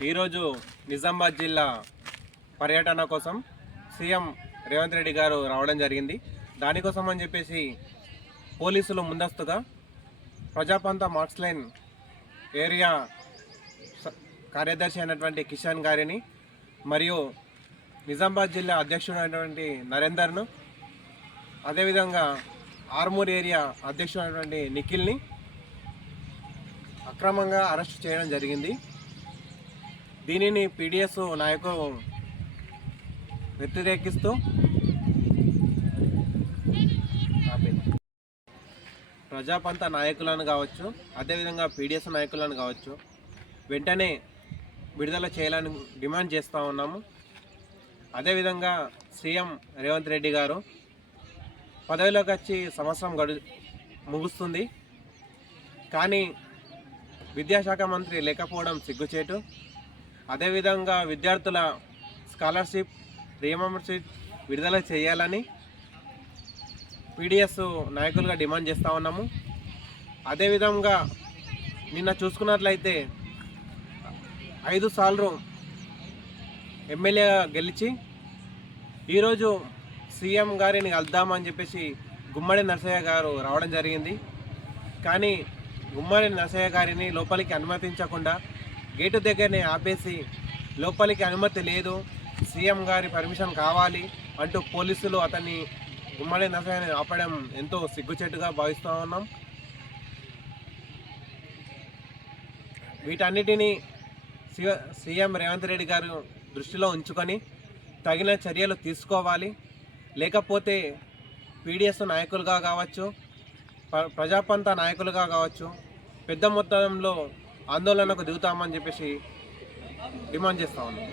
ఈరోజు నిజామాబాద్ జిల్లా పర్యటన కోసం సీఎం రేవంత్ రెడ్డి గారు రావడం జరిగింది. దానికోసం అని చెప్పేసి పోలీసులు ముందస్తుగా ప్రజాపంత మార్క్స్ లైన్ ఏరియా కార్యదర్శి అయినటువంటి కిషన్ గారిని మరియు నిజామాబాద్ జిల్లా అధ్యక్షుడు అయినటువంటి నరేందర్ను, అదేవిధంగా ఆర్మూర్ ఏరియా అధ్యక్షుడు అయినటువంటి నిఖిల్ని అక్రమంగా అరెస్ట్ చేయడం జరిగింది. దీనిని పీడిఎస్ నాయకులు వ్యతిరేకిస్తూ ప్రజాపంత నాయకులను కావచ్చు, అదేవిధంగా పీడిఎస్ నాయకులను కావచ్చు వెంటనే విడుదల చేయాలని డిమాండ్ చేస్తూ ఉన్నాము. అదేవిధంగా సీఎం రేవంత్ రెడ్డి గారు పదవిలోకి వచ్చి సంవత్సరం ముగుస్తుంది, కానీ విద్యాశాఖ మంత్రి లేకపోవడం సిగ్గుచేటు. అదేవిధంగా విద్యార్థుల స్కాలర్షిప్ రీఎంబర్స్మెంట్ విడుదల చేయాలని పీడిఎస్ నాయకులుగా డిమాండ్ చేస్తూ ఉన్నాము. అదేవిధంగా నిన్న చూసుకున్నట్లయితే 5 సార్లు ఎమ్మెల్యేగా గెలిచి ఈరోజు సీఎం గారిని కలుద్దామని చెప్పేసి గుమ్మడి నరసయ్య గారు రావడం జరిగింది. కానీ గుమ్మడి నరసయ్య గారిని లోపలికి అనుమతించకుండా గేటు దగ్గరనే ఆపేసి లోపలికి అనుమతి లేదు, సీఎం గారి పర్మిషన్ కావాలి అంటూ పోలీసులు అతన్ని గుమ్మడి నరసయ్యని ఆపడం ఎంతో సిగ్గుచేటుగా భావిస్తూ ఉన్నాం. వీటన్నిటినీ సీఎం రేవంత్ రెడ్డి గారు దృష్టిలో ఉంచుకొని తగిన చర్యలు తీసుకోవాలి. లేకపోతే పీడిఎస్ నాయకులుగా కావచ్చు, ప్రజాపంత నాయకులుగా కావచ్చు పెద్ద మొత్తంలో ఆందోళనకు దిగుతామని చెప్పేసి డిమాండ్ చేస్తూ ఉన్నాం.